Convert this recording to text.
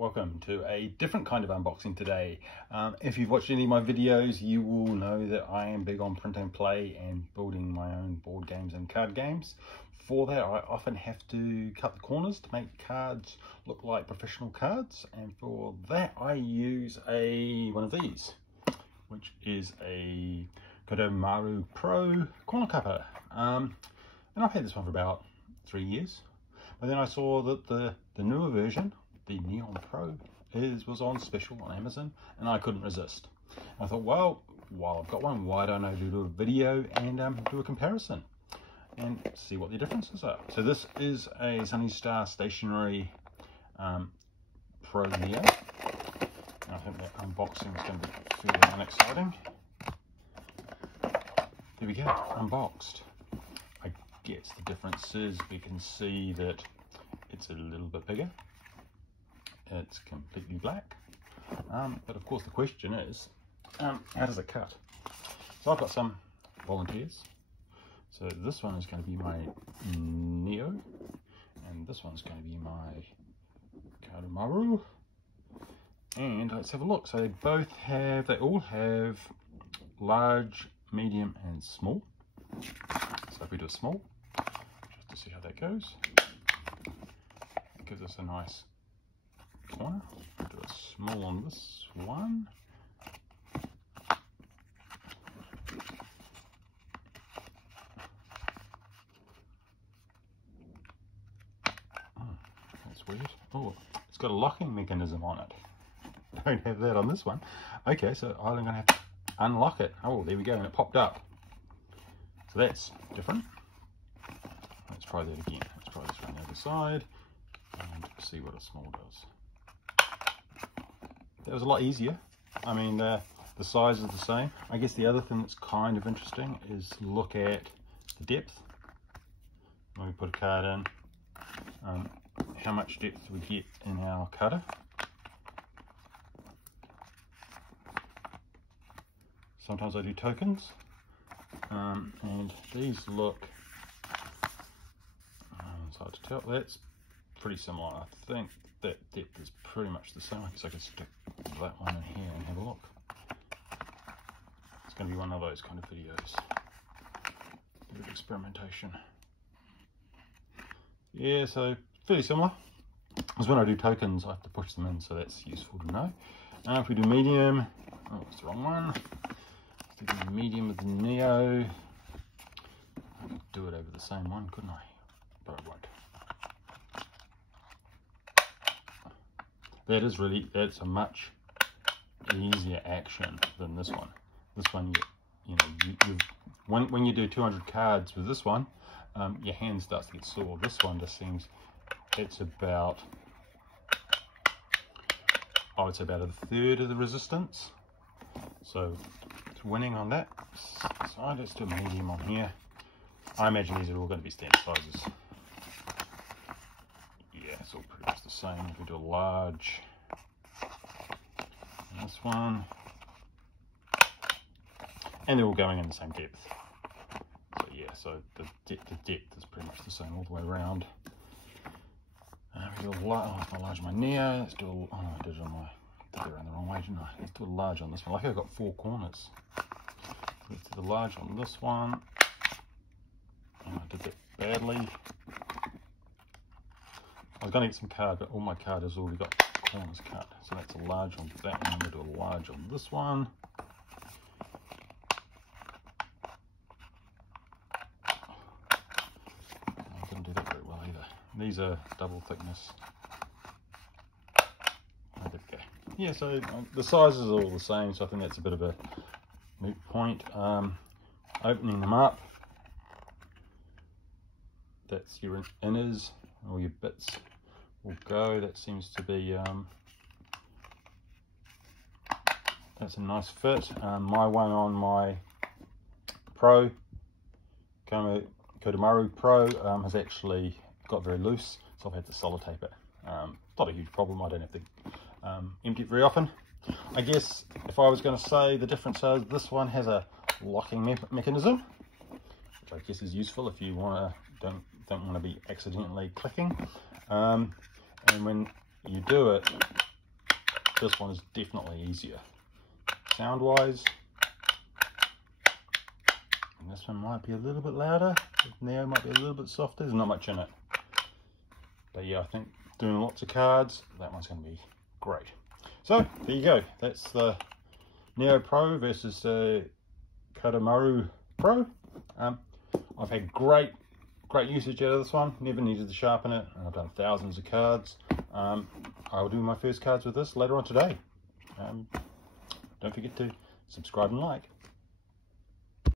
Welcome to a different kind of unboxing today. If you've watched any of my videos, you will know that I am big on print and play and building my own board games and card games. For that, I often have to cut the corners to make cards look like professional cards, and for that I use one of these, which is a Kadomura Pro corner cutter. And I've had this one for about 3 years, but then I saw that the newer version, the Neon Pro, was on special on Amazon, and I couldn't resist. I thought, well, while I've got one, why don't I do a video and do a comparison and see what the differences are. So this is a Sunny Star Stationery Pro Neo. And I think that unboxing is going to be fairly unexciting. There we go, unboxed. I guess the difference is we can see that it's a little bit bigger. It's completely black, but of course the question is, how does it cut? So I've got some volunteers. So this one is going to be my Neo, and this one's going to be my Kadomura. And let's have a look. So they all have large, medium, and small. So if we do a small, just to see how that goes, it gives us a nice corner. Do a small on this one. That's weird. Oh, it's got a locking mechanism on it. Don't have that on this one. Okay, so I'm going to have to unlock it. Oh, there we go, and it popped up. So that's different. Let's try that again. Let's try this around the other side and see what a small does. That was a lot easier. I mean, the size is the same. I guess the other thing that's kind of interesting is look at the depth. When we put a card in, how much depth we get in our cutter. Sometimes I do tokens, and these look, it's hard to tell. That's pretty similar. I think that depth is pretty much the same. I guess I could stick that one in here and have a look. It's going to be one of those kind of videos. A bit of experimentation. Yeah, so fairly similar. Because when I do tokens, I have to push them in, so that's useful to know. Now if we do medium, oh, it's the wrong one. Let's do medium with the Neo. I could do it over the same one, couldn't I? But I won't. That's a much easier action than this one. This one, when you do 200 cards with this one, your hand starts to get sore. This one just seems, it's about, I would say about a third of the resistance. So it's winning on that side. Let's do a medium on here. I imagine these are all going to be standard sizes. Yeah, it's all pretty much the same. If we do a large, and this one, and they're all going in the same depth. So yeah, so the depth is pretty much the same all the way around. We do a large, oh, it's not large on my Neo. Let's do a, oh, I did it on my, I did it around the wrong way, didn't I? Let's do a large on this one. Like I've got 4 corners. Let's do the large on this one. And I did that badly. I was going to get some card, but all my card has already got corners cut. So that's a large on that one. I'm going to do a large on this one. I didn't do that very well either. These are double thickness. Oh, there we go. Yeah, so the sizes are all the same, so I think that's a bit of a moot point. Opening them up, that's your inners, all your bits will go. That seems to be, that's a nice fit. My one on my Pro, Kadomura Pro, has actually got very loose, so I've had to sellotape it. Not a huge problem, I don't have to empty it very often. I guess if I was going to say the difference is this one has a locking mechanism, which I guess is useful if you don't want to be accidentally clicking. And when you do it, this one is definitely easier. Sound wise, and this one might be a little bit louder. Neo might be a little bit softer. There's not much in it. But yeah, I think doing lots of cards, that one's going to be great. So there you go. That's the Neo Pro versus the Kadomura Pro. I've had great usage out of this one. Never needed to sharpen it. I've done thousands of cards. I'll do my first cards with this later on today. Don't forget to subscribe and like.